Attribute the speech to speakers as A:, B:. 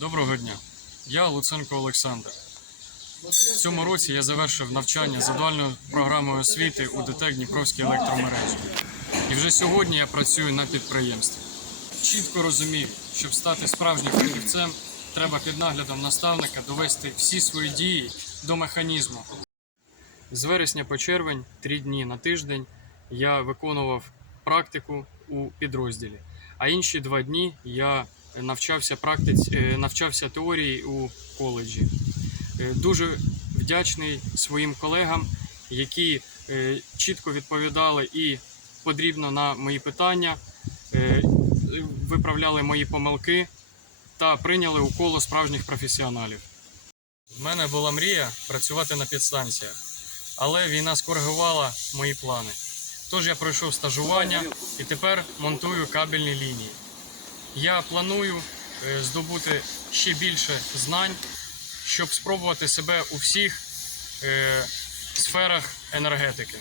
A: Доброго дня. Я Луценко Олександр. В цьому році я завершив навчання за дуальною програмою освіти у ДТЕК Дніпровській електромережі. І вже сьогодні я працюю на підприємстві. Чітко розумію, щоб стати справжнім фахівцем, треба під наглядом наставника довести всі свої дії до механізму. З вересня по червень, три дні на тиждень, я виконував практику у підрозділі, а інші два дні я навчався практиці, е, навчався теорії у коледжі. Е, Дуже вдячний своїм колегам, які е, чітко відповідали і подрібно на мої питання, виправляли мої помилки та прийняли у коло справжніх професіоналів. В мене була мрія працювати на підстанціях, але війна скоригувала мої плани. Тож я пройшов стажування і тепер монтую кабельні лінії. Я планую е, здобути ще більше знань, щоб спробувати себе у всіх е, сферах енергетики.